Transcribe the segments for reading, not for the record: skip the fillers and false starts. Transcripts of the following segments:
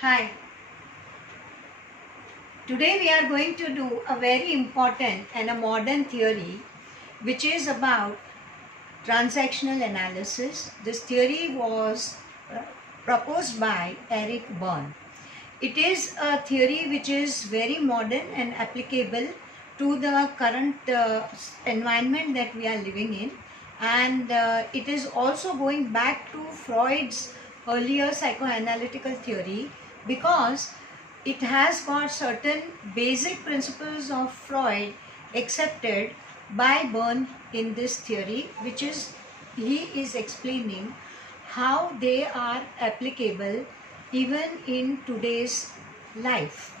Hi, today we are going to do a very important and a modern theory which is about transactional analysis. This theory was proposed by Eric Berne. It is a theory which is very modern and applicable to the current environment that we are living in, and it is also going back to Freud's earlier psychoanalytical theory because it has got certain basic principles of Freud accepted by Berne in this theory, which is he is explaining how they are applicable even in today's life.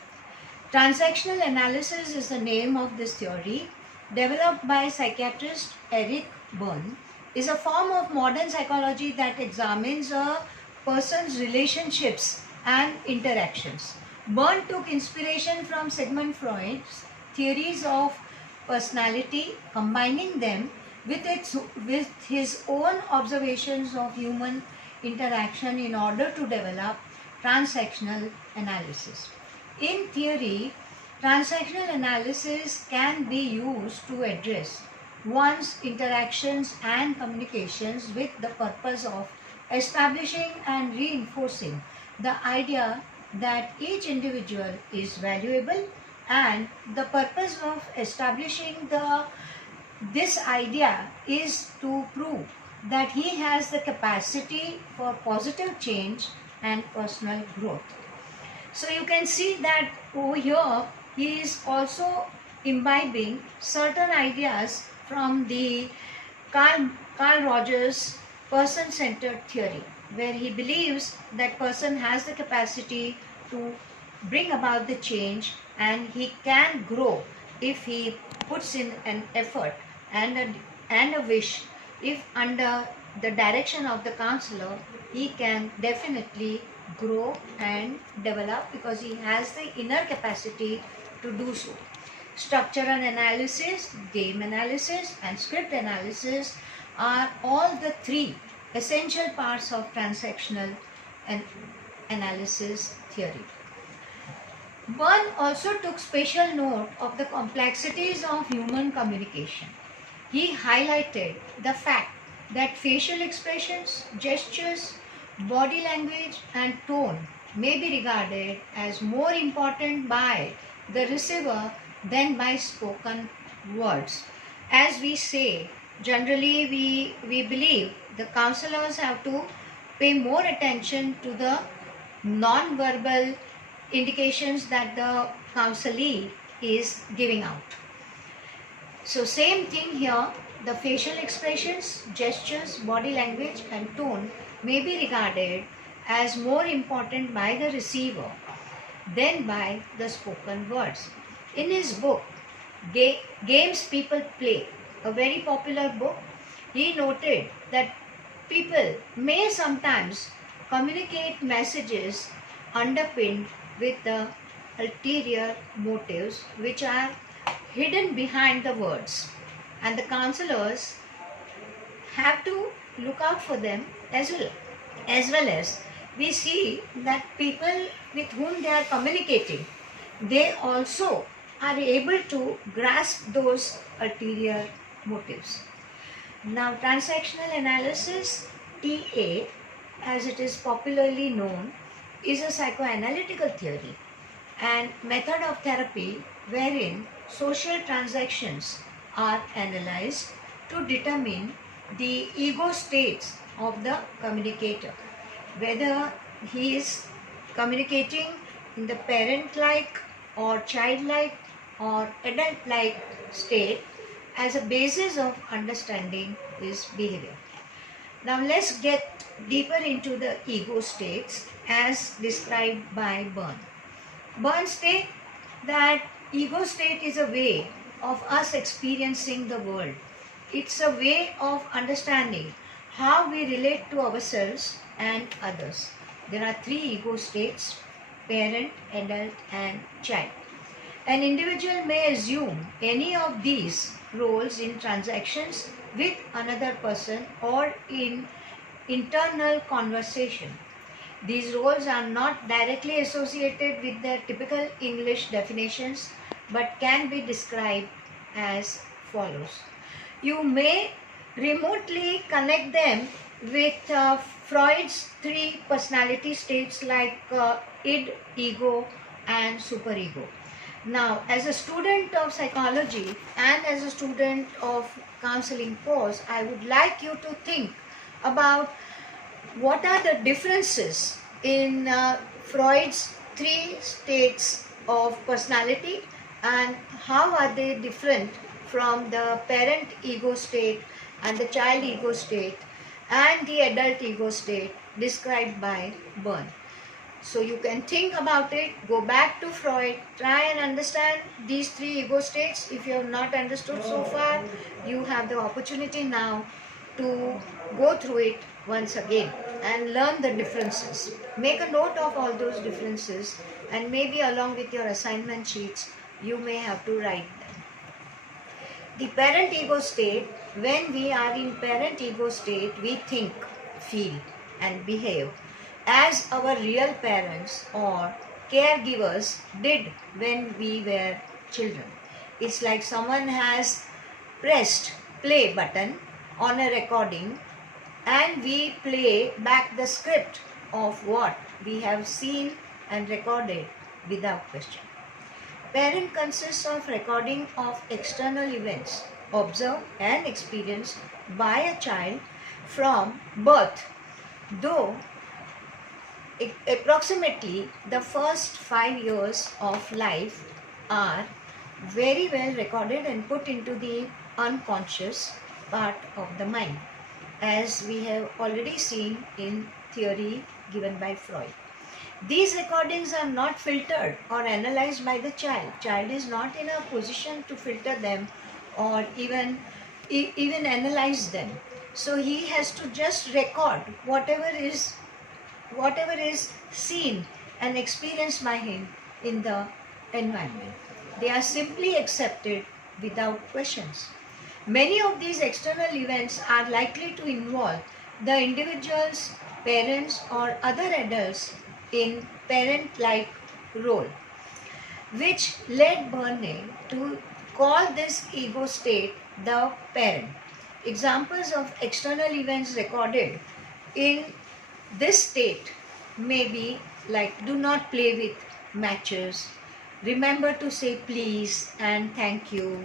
Transactional analysis is the name of this theory, developed by psychiatrist Eric Berne, is a form of modern psychology that examines a person's relationships and interactions. Berne took inspiration from Sigmund Freud's theories of personality, combining them with his own observations of human interaction in order to develop transactional analysis. In theory, transactional analysis can be used to address one's interactions and communications with the purpose of establishing and reinforcing the idea that each individual is valuable, and the purpose of establishing this idea is to prove that he has the capacity for positive change and personal growth. So you can see that over here he is also imbibing certain ideas from the Carl Rogers person-centered theory, where he believes that person has the capacity to bring about the change and he can grow if he puts in an effort and a wish. If under the direction of the counselor, he can definitely grow and develop because he has the inner capacity to do so. Structural analysis, game analysis, and script analysis are all the three essential parts of transactional analysis theory. Berne also took special note of the complexities of human communication. He highlighted the fact that facial expressions, gestures, body language, and tone may be regarded as more important by the receiver than by spoken words. As we say, generally we believe the counselors have to pay more attention to the non-verbal indications that the counselee is giving out. So same thing here, the facial expressions, gestures, body language and tone may be regarded as more important by the receiver than by the spoken words. In his book, Games People Play, a very popular book, he noted that people may sometimes communicate messages underpinned with the ulterior motives which are hidden behind the words, and the counselors have to look out for them as well. As well as we see that people with whom they are communicating, they also are able to grasp those ulterior motives. Now, transactional analysis, TA, as it is popularly known, is a psychoanalytical theory and method of therapy wherein social transactions are analyzed to determine the ego states of the communicator, whether he is communicating in the parent-like or child-like or adult-like state as a basis of understanding his behavior. Now let's get deeper into the ego states as described by Berne. Berne states that ego state is a way of us experiencing the world. It's a way of understanding how we relate to ourselves and others. There are three ego states: parent, adult and child. An individual may assume any of these roles in transactions with another person or in internal conversation. These roles are not directly associated with the typical English definitions but can be described as follows. You may remotely connect them with Freud's three personality states like id, ego, and superego. Now, as a student of psychology and as a student of counseling course, I would like you to think about what are the differences in Freud's three states of personality and how are they different from the parent ego state and the child ego state and the adult ego state described by Byrne. So you can think about it, go back to Freud, try and understand these three ego states. If you have not understood so far, you have the opportunity now to go through it once again and learn the differences. Make a note of all those differences and maybe along with your assignment sheets, you may have to write them. The parent ego state, when we are in parent ego state, we think, feel and behave as our real parents or caregivers did when we were children. It's like someone has pressed play button on a recording and we play back the script of what we have seen and recorded without question. Parent consists of recording of external events observed and experienced by a child from birth, though approximately the first 5 years of life are very well recorded and put into the unconscious part of the mind, as we have already seen in theory given by Freud. These recordings are not filtered or analyzed by the child. Child is not in a position to filter them or even analyze them. So he has to just record whatever is seen and experienced by him in the environment. They are simply accepted without questions. Many of these external events are likely to involve the individual's parents or other adults in parent-like role, which led Byrne to call this ego state the parent. Examples of external events recorded in this state may be like do not play with matches, remember to say please and thank you,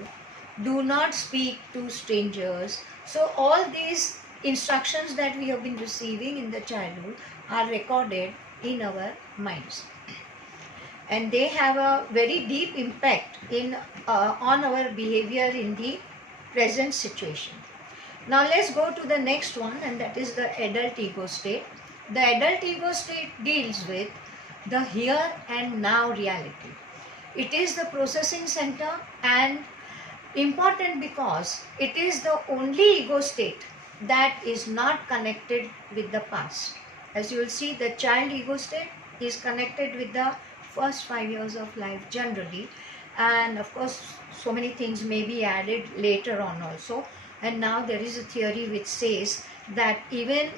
do not speak to strangers. So all these instructions that we have been receiving in the childhood are recorded in our minds and they have a very deep impact on our behavior in the present situation. Now let's go to the next one, and that is the adult ego state. The adult ego state deals with the here and now reality. It is the processing center and important because it is the only ego state that is not connected with the past. As you will see, the child ego state is connected with the first 5 years of life generally, and of course so many things may be added later on also. And now there is a theory which says that even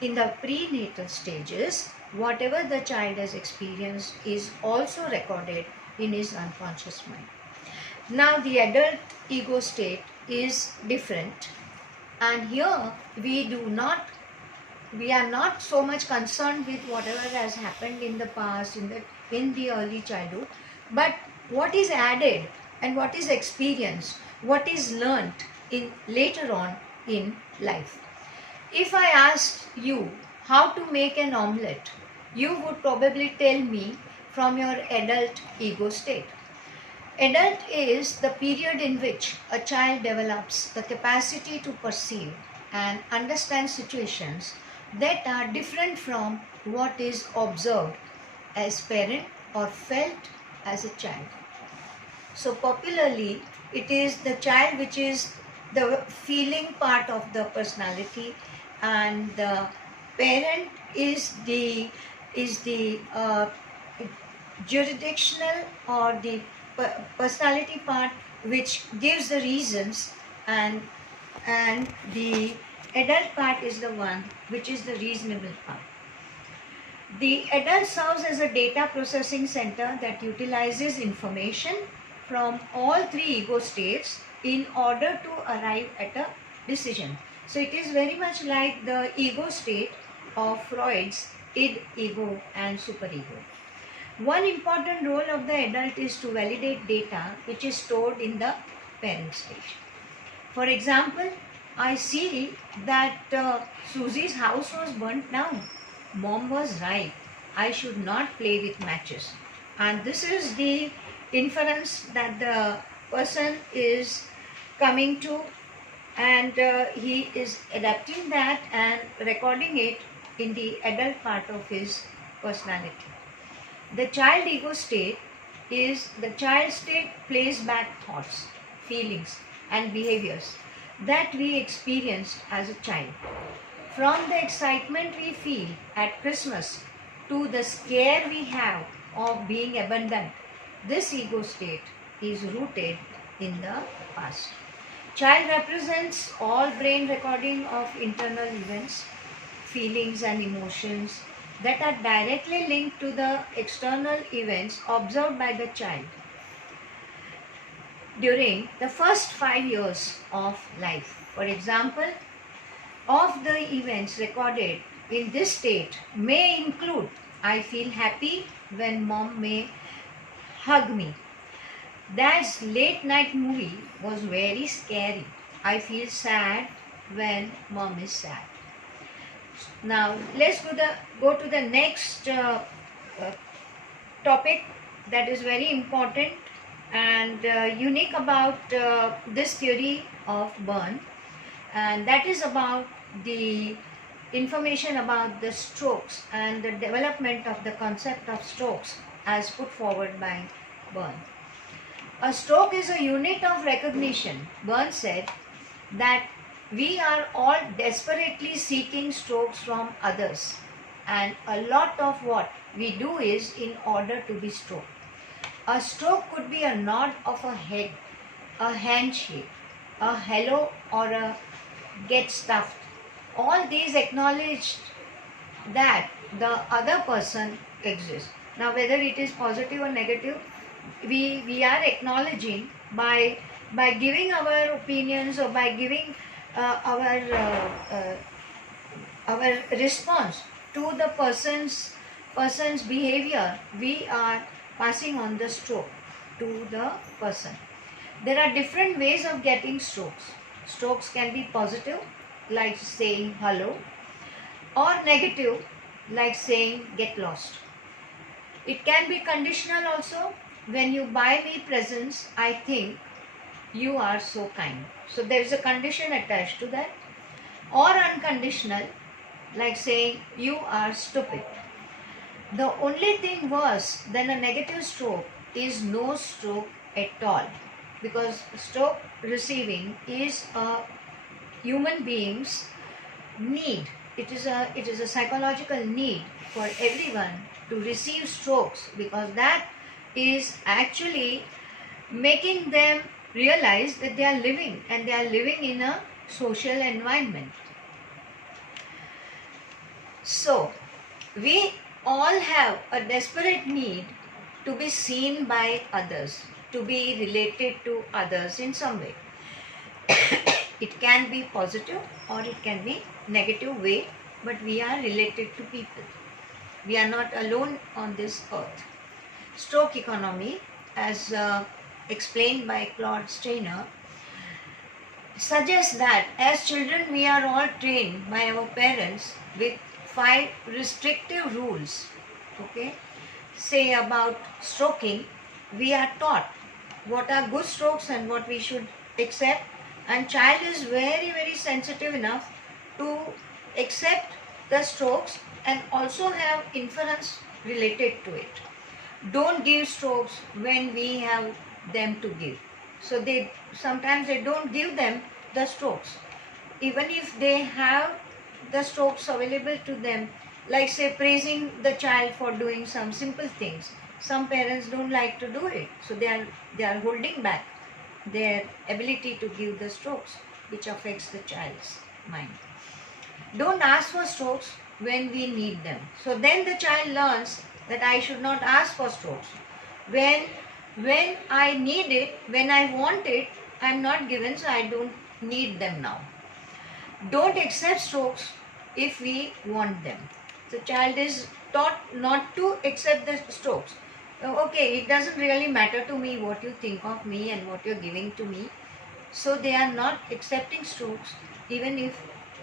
in the prenatal stages, whatever the child has experienced is also recorded in his unconscious mind. Now the adult ego state is different, and here we are not so much concerned with whatever has happened in the past, in the early childhood, but what is added and what is experienced, what is learnt in later on in life. If I asked you how to make an omelette, you would probably tell me from your adult ego state. Adult is the period in which a child develops the capacity to perceive and understand situations that are different from what is observed as parent or felt as a child. So popularly, it is the child which is the feeling part of the personality, and the parent is the jurisdictional or the personality part which gives the reasons, and the adult part is the one which is the reasonable part. The adult serves as a data processing center that utilizes information from all three ego states in order to arrive at a decision. So it is very much like the ego state of Freud's id, ego and superego. One important role of the adult is to validate data which is stored in the parent stage. For example, I see that Susie's house was burnt down. Mom was right. I should not play with matches. And this is the inference that the person is coming to, and he is adapting that and recording it in the adult part of his personality. The child ego state is the child state plays back thoughts, feelings, and behaviors that we experienced as a child. From the excitement we feel at Christmas to the scare we have of being abandoned, this ego state is rooted in the past. Child represents all brain recording of internal events, feelings, and emotions that are directly linked to the external events observed by the child during the first 5 years of life. For example, of the events recorded in this state may include: I feel happy when mom may hug me. Dad's late night movie was very scary. I feel sad when mom is sad. Now let's go to the next topic that is very important and unique about this theory of Byrne, and that is about the information about the strokes and the development of the concept of strokes as put forward by Byrne. A stroke is a unit of recognition. Byrne said that we are all desperately seeking strokes from others, and a lot of what we do is in order to be stroked. A stroke could be a nod of a head, a handshake, a hello, or a get stuffed. All these acknowledge that the other person exists. Now whether it is positive or negative, we are acknowledging by giving our opinions or by giving our response to the person's behavior. We are passing on the stroke to the person. There are different ways of getting strokes. Strokes can be positive, like saying hello, or negative, like saying get lost. It can be conditional also. When you buy me presents, I think you are so kind. So there is a condition attached to that. Or unconditional, like saying you are stupid. The only thing worse than a negative stroke is no stroke at all, because stroke receiving is a human being's need. It is a psychological need for everyone to receive strokes, because that is actually making them realize that they are living, and they are living in a social environment. So we all have a desperate need to be seen by others, to be related to others in some way. It can be positive or it can be negative way, but we are related to people. We are not alone on this earth. Stroke economy, as explained by Claude Steiner, suggests that as children we are all trained by our parents with 5 restrictive rules. Okay, say about stroking, we are taught what are good strokes and what we should accept, and child is very sensitive enough to accept the strokes and also have inference related to it. Don't give strokes when we have them to give. So sometimes they don't give them the strokes, even if they have the strokes available to them, like say praising the child for doing some simple things. Some parents don't like to do it, so they are holding back their ability to give the strokes, which affects the child's mind. Don't ask for strokes when we need them. So then the child learns that I should not ask for strokes. When I need it, when I want it, I am not given, so I don't need them now. Don't accept strokes if we want them. The child is taught not to accept the strokes. Okay, it doesn't really matter to me what you think of me and what you're giving to me. So they are not accepting strokes even if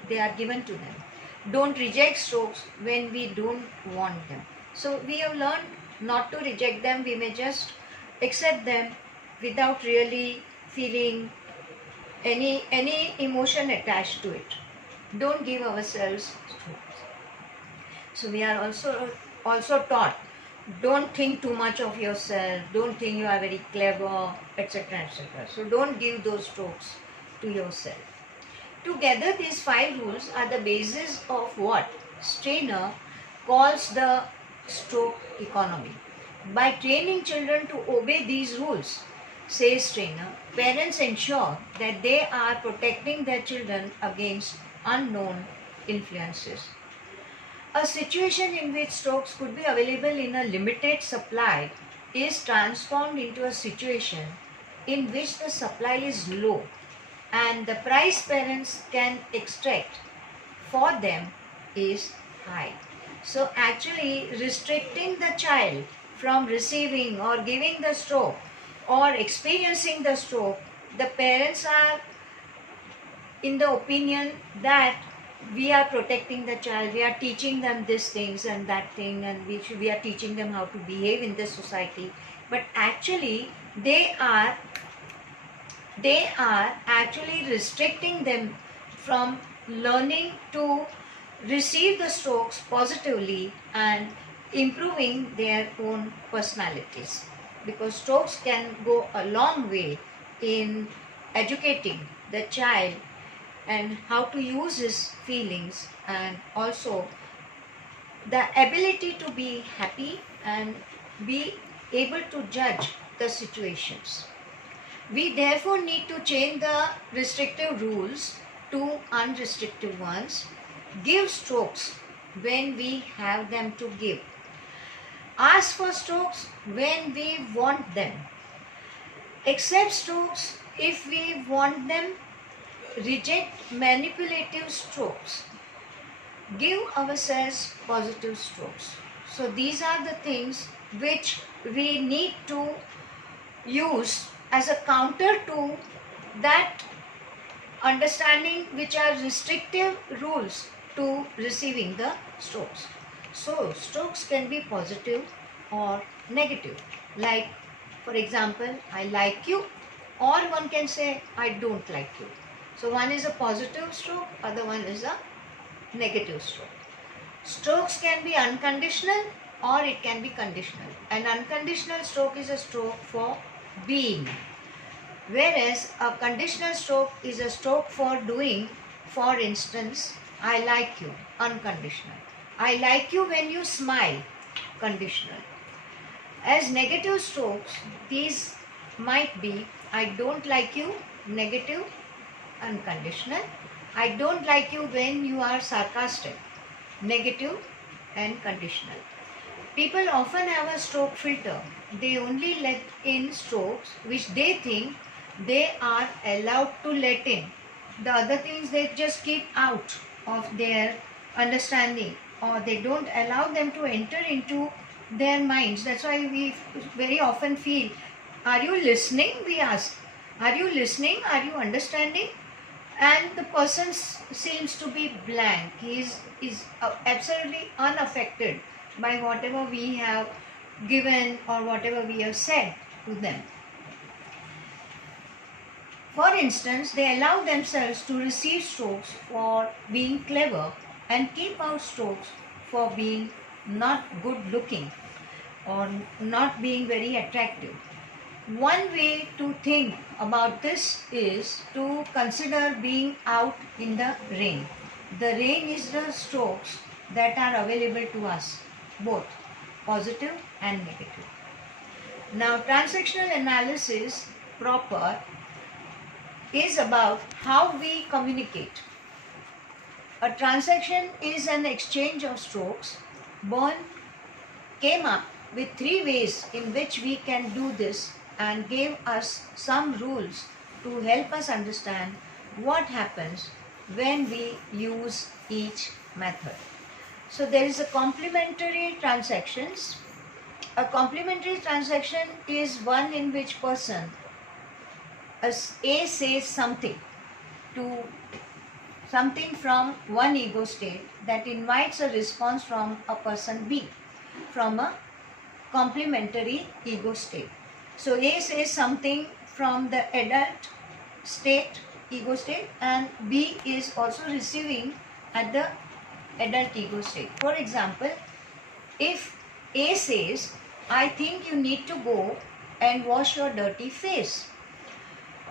they are given to them. Don't reject strokes when we don't want them. So we have learned not to reject them. We may just accept them without really feeling any emotion attached to it. Don't give ourselves strokes. So we are also taught, don't think too much of yourself, don't think you are very clever, etc., etc. So don't give those strokes to yourself. Together, these 5 rules are the basis of what Strainer calls the stroke economy. By training children to obey these rules, says Strainer, parents ensure that they are protecting their children against unknown influences. A situation in which strokes could be available in a limited supply is transformed into a situation in which the supply is low and the price parents can extract for them is high. So actually restricting the child from receiving or giving the stroke or experiencing the stroke, the parents are in the opinion that we are protecting the child, we are teaching them these things and that thing, and we are teaching them how to behave in this society. But actually they are actually restricting them from learning to receive the strokes positively and improving their own personalities, because strokes can go a long way in educating the child and how to use his feelings, and also the ability to be happy and be able to judge the situations. We therefore need to change the restrictive rules to unrestricted ones. Give strokes when we have them to give. Ask for strokes when we want them. Accept strokes if we want them. Reject manipulative strokes. Give ourselves positive strokes. So these are the things which we need to use as a counter to that understanding which are restrictive rules to receiving the strokes. So strokes can be positive or negative. Like for example, I like you, or one can say I don't like you. So one is a positive stroke, other one is a negative stroke. Strokes can be unconditional or it can be conditional. An unconditional stroke is a stroke for being, whereas a conditional stroke is a stroke for doing. For instance, I like you, unconditional. I like you when you smile, conditional. As negative strokes, these might be I don't like you, negative, unconditional. I don't like you when you are sarcastic, negative and conditional. People often have a stroke filter. They only let in strokes which they think they are allowed to let in. The other things they just keep out of their understanding, or they don't allow them to enter into their minds. That's why we very often feel, are you listening? We ask, are you listening? Are you understanding? And the person seems to be blank. He is absolutely unaffected by whatever we have given or whatever we have said to them. For instance, they allow themselves to receive strokes for being clever and keep out strokes for being not good looking or not being very attractive. One way to think about this is to consider being out in the rain. The rain is the strokes that are available to us, both positive and negative. Now, transactional analysis proper is about how we communicate. A transaction is an exchange of strokes. Byrne came up with 3 ways in which we can do this and gave us some rules to help us understand what happens when we use each method. So there is a complementary transactions. A complementary transaction is one in which person as A says something from one ego state that invites a response from a person B from a complementary ego state. So A says something from the adult state, ego state, and B is also receiving at the adult ego state. For example, if A says, I think you need to go and wash your dirty face,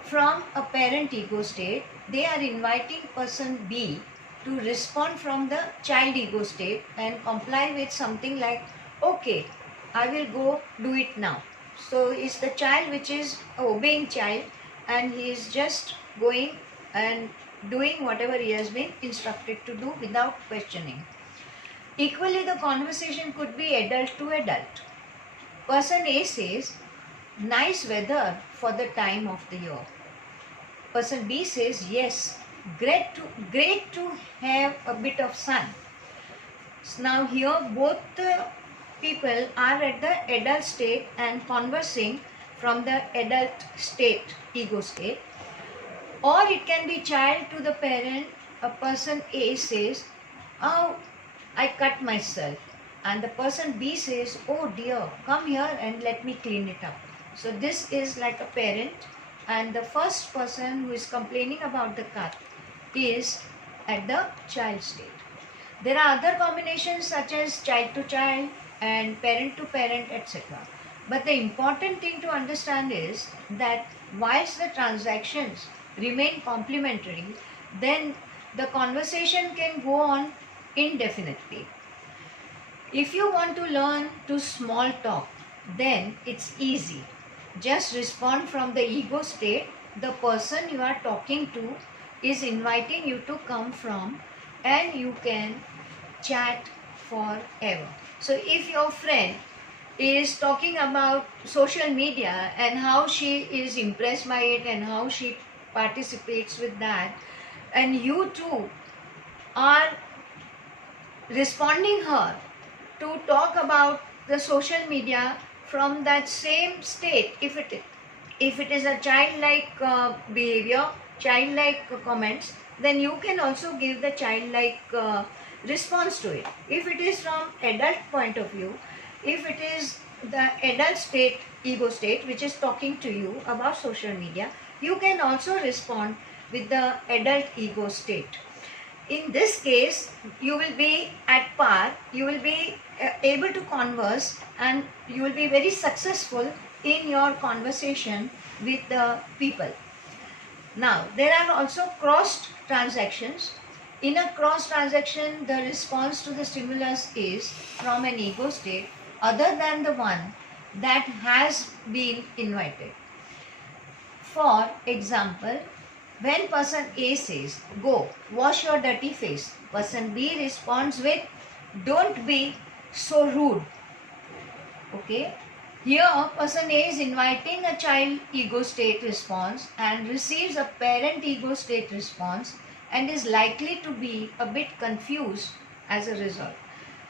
from a parent ego state, they are inviting person B to respond from the child ego state and comply with something like, okay, I will go do it now. So it's the child which is obeying child, and he is just going and doing whatever he has been instructed to do without questioning. Equally, the conversation could be adult to adult. Person A says, nice weather for the time of the year. Person B says, yes, great to have a bit of sun. So now here both the people are at the adult state and conversing from the adult state, ego state. Or it can be child to the parent. A person A says, oh, I cut myself. And the person B says, oh dear, come here and let me clean it up. So this is like a parent, and the first person who is complaining about the cut is at the child state. There are other combinations such as child to child and parent to parent, etc. But the important thing to understand is that whilst the transactions remain complementary, then the conversation can go on indefinitely. If you want to learn to small talk, then it's easy. Just respond from the ego state the person you are talking to is inviting you to come from, and you can chat forever. So if your friend is talking about social media and how she is impressed by it and how she participates with that, and you too are responding her to talk about the social media from that same state, if it is a childlike behavior, childlike comments, then you can also give the childlike response to it. If it is from adult point of view, if it is the adult state, ego state, which is talking to you about social media, you can also respond with the adult ego state. In this case, you will be at par, you will be able to converse, and you will be very successful in your conversation with the people. Now, there are also crossed transactions. In a cross transaction, the response to the stimulus is from an ego state other than the one that has been invited. For example, when person A says, go, wash your dirty face, person B responds with, don't be so rude. Okay. Here, person A is inviting a child ego state response and receives a parent ego state response and is likely to be a bit confused as a result.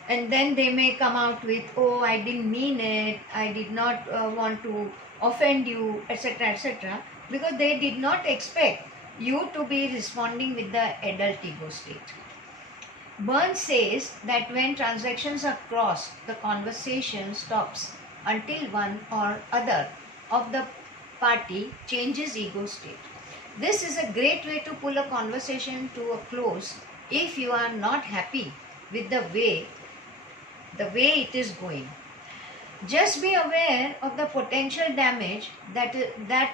And then they may come out with, oh, I didn't mean it, I did not want to offend you, etc., etc., because they did not expect you to be responding with the adult ego state. Byrne says that when transactions are crossed, the conversation stops until one or other of the party changes ego state. This is a great way to pull a conversation to a close if you are not happy with the way it is going. Just be aware of the potential damage that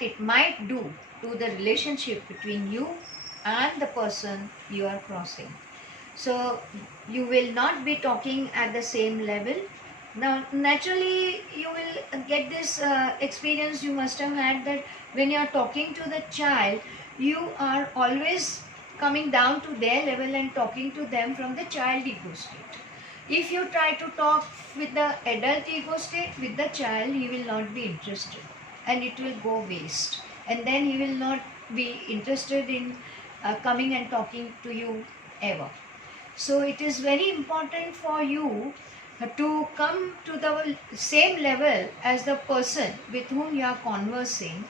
it might do to the relationship between you and the person you are crossing. So you will not be talking at the same level. Now naturally you will get this experience you must have had, that when you are talking to the child, you are always coming down to their level and talking to them from the child ego state. If you try to talk with the adult ego state with the child, he will not be interested and it will go waste. And then he will not be interested in coming and talking to you ever. So it is very important for you to come to the same level as the person with whom you are conversing.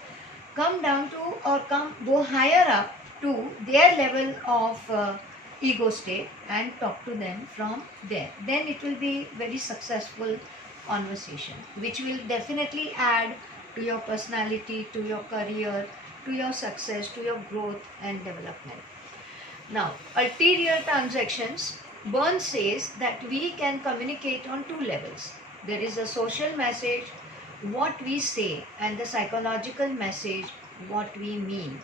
Come down to or go higher up to their level of ego state and talk to them from there. Then it will be very successful conversation, which will definitely add to your personality, to your career, to your success, to your growth and development. Now, ulterior transactions, Burns says that we can communicate on two levels. There is a social message, what we say, and the psychological message, what we mean.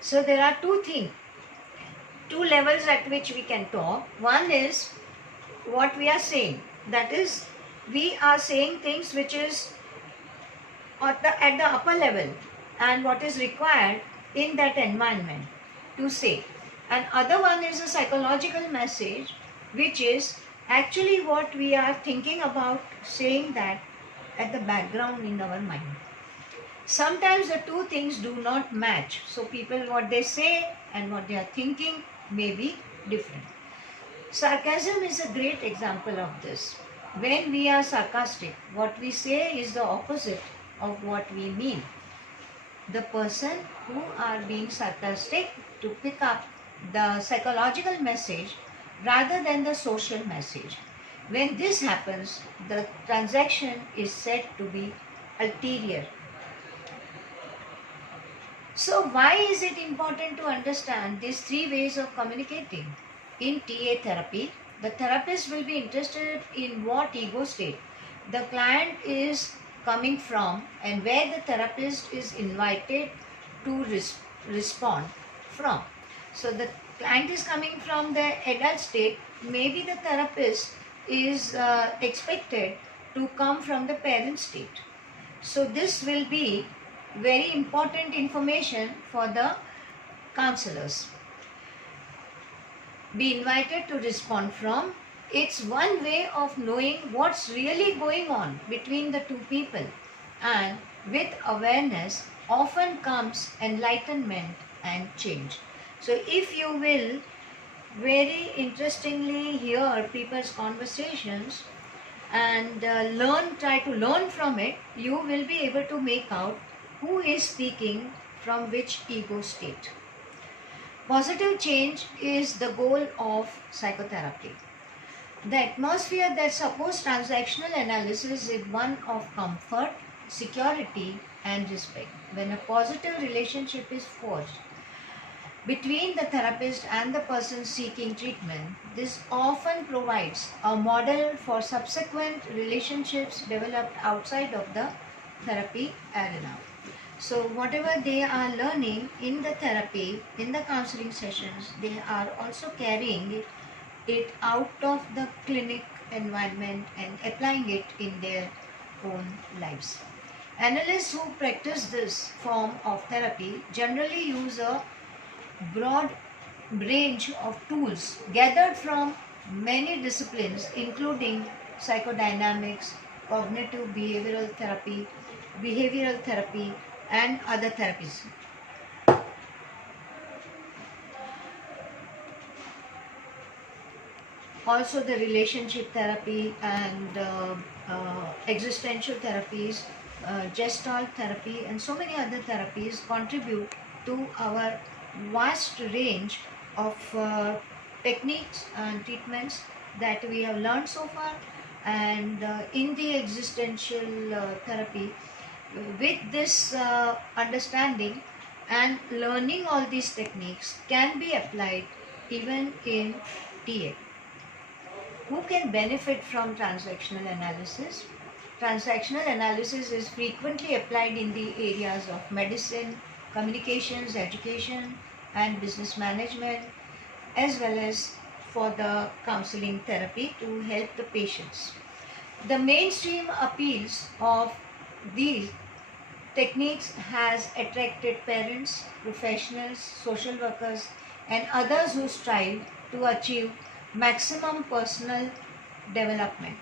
So there are two levels at which we can talk. One is what we are saying. That is, we are saying things which is at the upper level and what is required in that environment to say. And other one is a psychological message, which is actually what we are thinking about saying that at the background in our mind. Sometimes the two things do not match. So people, what they say and what they are thinking may be different. Sarcasm is a great example of this. When we are sarcastic, what we say is the opposite of what we mean. The person who are being sarcastic to pick up the psychological message rather than the social message. When this happens, the transaction is said to be ulterior. So why is it important to understand these three ways of communicating? In TA therapy, the therapist will be interested in what ego state the client is coming from and where the therapist is invited to respond from. So the client is coming from the adult state, maybe the therapist is expected to come from the parent state. So this will be very important information for the counselors. Be invited to respond from. It's one way of knowing what's really going on between the two people, and with awareness often comes enlightenment and change. So if you will very interestingly hear people's conversations and try to learn from it, you will be able to make out who is speaking from which ego state. Positive change is the goal of psychotherapy. The atmosphere that supports transactional analysis is one of comfort, security, and respect. When a positive relationship is forged between the therapist and the person seeking treatment, this often provides a model for subsequent relationships developed outside of the therapy arena. So whatever they are learning in the therapy, in the counseling sessions, they are also carrying it out of the clinic environment and applying it in their own lives. Analysts who practice this form of therapy generally use a broad range of tools gathered from many disciplines, including psychodynamics, cognitive behavioral therapy, and other therapies. Also the relationship therapy and existential therapies, gestalt therapy, and so many other therapies contribute to our vast range of techniques and treatments that we have learned so far. And in the existential therapy, with this understanding and learning all these techniques can be applied even in TA. Who can benefit from transactional analysis? Transactional analysis is frequently applied in the areas of medicine, communications, education, and business management, as well as for the counseling therapy to help the patients. The mainstream appeals of these techniques has attracted parents, professionals, social workers, and others who strive to achieve maximum personal development.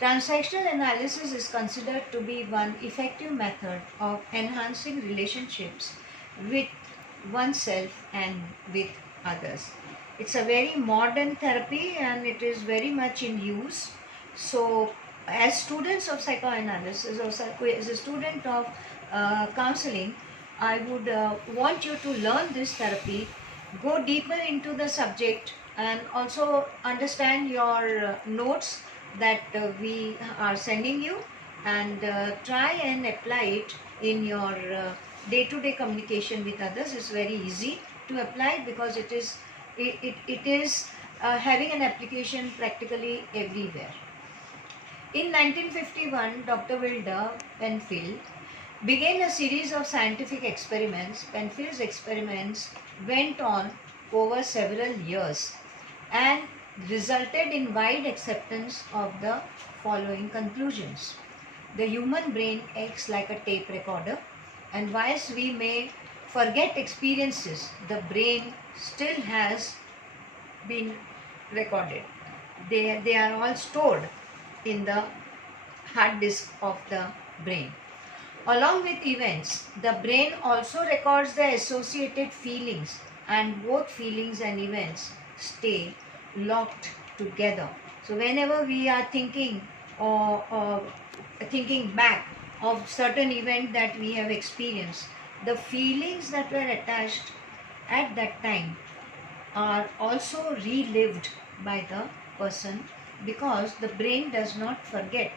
Transactional analysis is considered to be one effective method of enhancing relationships with oneself and with others. It's a very modern therapy and it is very much in use. So, as students of psychoanalysis or as a student of counseling, I would want you to learn this therapy, go deeper into the subject, and also understand your notes that we are sending you, and try and apply it in your day-to-day communication with others. It's very easy to apply because it is having an application practically everywhere. In 1951, Dr. Wilder Penfield began a series of scientific experiments. Penfield's experiments went on over several years and resulted in wide acceptance of the following conclusions. The human brain acts like a tape recorder, and whilst we may forget experiences, the brain still has been recorded. They are all stored in the hard disk of the brain. Along with events, the brain also records the associated feelings, and both feelings and events stay locked together. So whenever we are thinking or thinking back of certain event that we have experienced, the feelings that were attached at that time are also relived by the person, because the brain does not forget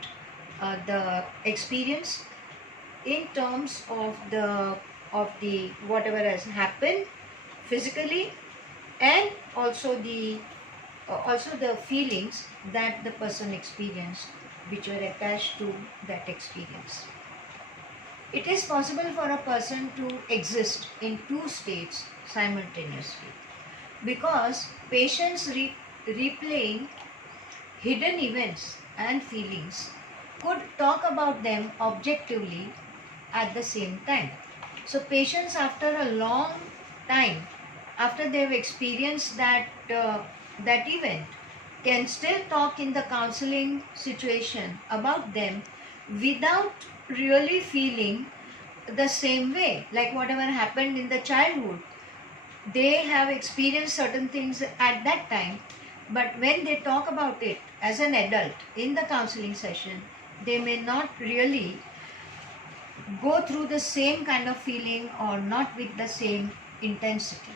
the experience in terms of the whatever has happened physically, and also the feelings that the person experienced which were attached to that experience. It is possible for a person to exist in two states simultaneously, because patients replaying hidden events and feelings could talk about them objectively at the same time. So patients, after a long time, after they've experienced that event, can still talk in the counseling situation about them without really feeling the same way, like whatever happened in the childhood. They have experienced certain things at that time, but when they talk about it as an adult in the counseling session, they may not really go through the same kind of feeling or not with the same intensity.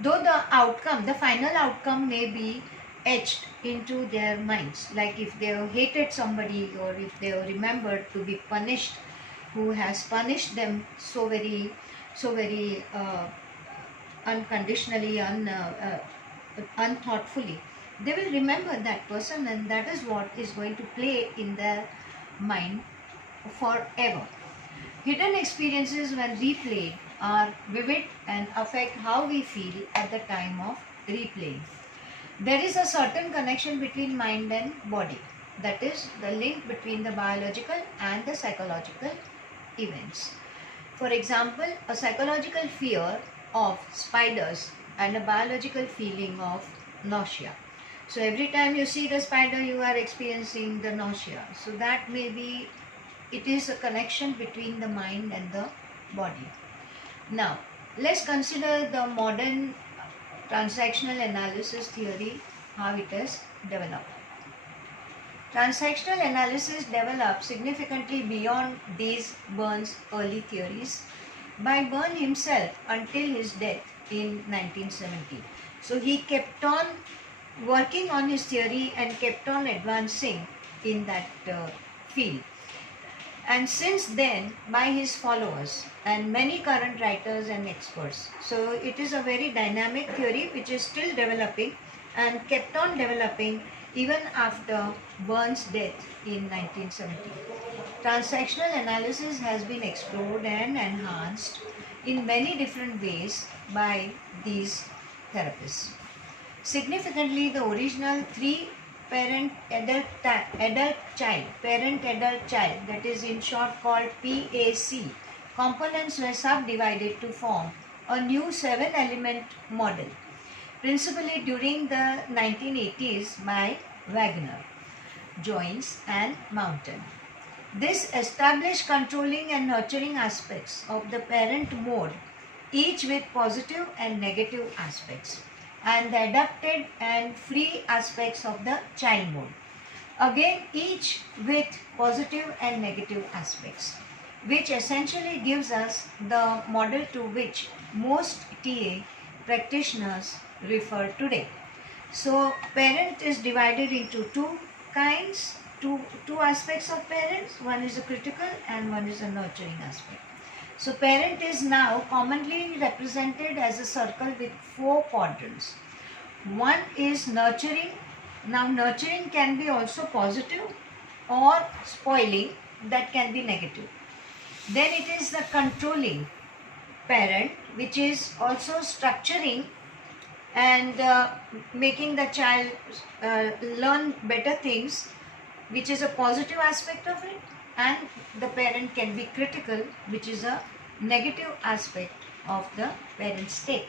Though the final outcome may be etched into their minds, like if they have hated somebody or if they have remembered to be punished, who has punished them so very unconditionally, unthoughtfully, they will remember that person, and that is what is going to play in their mind forever. Hidden experiences, when replayed, are vivid and affect how we feel at the time of replaying. There is a certain connection between mind and body, that is, the link between the biological and the psychological events. For example, a psychological fear of spiders and a biological feeling of nausea. So every time you see the spider, you are experiencing the nausea. So that may be, it is a connection between the mind and the body. Now, let's consider the modern transactional analysis theory, how it has developed. Transactional analysis developed significantly beyond these Byrne's early theories by Byrne himself until his death in 1970. So he kept on working on his theory and kept on advancing in that field. And since then, by his followers and many current writers and experts. So it is a very dynamic theory which is still developing and kept on developing even after Byrne's death in 1970. Transactional analysis has been explored and enhanced in many different ways by these therapists. Significantly, the original three parent adult child, that is in short called PAC, components were subdivided to form a new 7-element model, principally during the 1980s by Wagner, Jones and Mountain. This established controlling and nurturing aspects of the parent mode, each with positive and negative aspects, and the adapted and free aspects of the child mode. Again, each with positive and negative aspects, which essentially gives us the model to which most TA practitioners refer today. So, parent is divided into two kinds, two aspects of parents. One is a critical and one is a nurturing aspect. So, parent is now commonly represented as a circle with 4 quadrants. One is nurturing. Now, nurturing can be also positive or spoiling, that can be negative. Then it is the controlling parent, which is also structuring and making the child learn better things, which is a positive aspect of it. And the parent can be critical, which is a negative aspect of the parent state.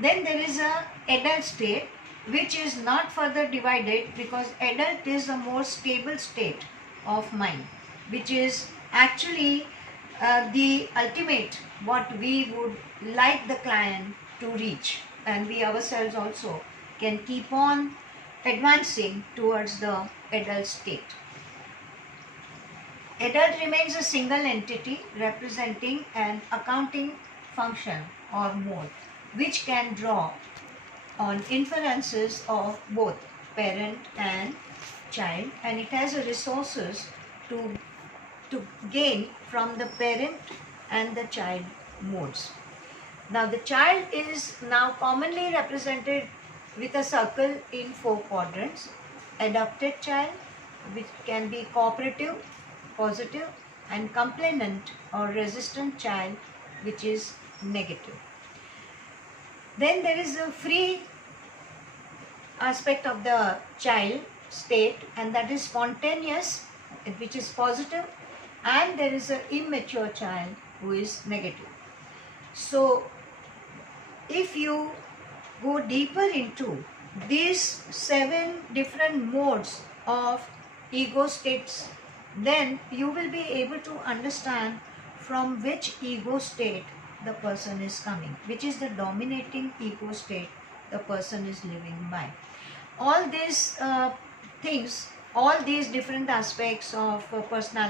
Then there is a adult state, which is not further divided, because adult is a more stable state of mind, which is actually the ultimate what we would like the client to reach, and we ourselves also can keep on advancing towards the adult state. Adult remains a single entity representing an accounting function or mode, which can draw on inferences of both parent and child, and it has resources to gain from the parent and the child modes. Now the child is now commonly represented with a circle in 4 quadrants. Adopted child, which can be cooperative, positive, and complainant or resistant child, which is negative. Then there is a free aspect of the child state, and that is spontaneous, which is positive, and there is an immature child who is negative. So if you go deeper into these 7 different modes of ego states, then you will be able to understand from which ego state the person is coming, which is the dominating ego state the person is living by. All these things, all these different aspects of personality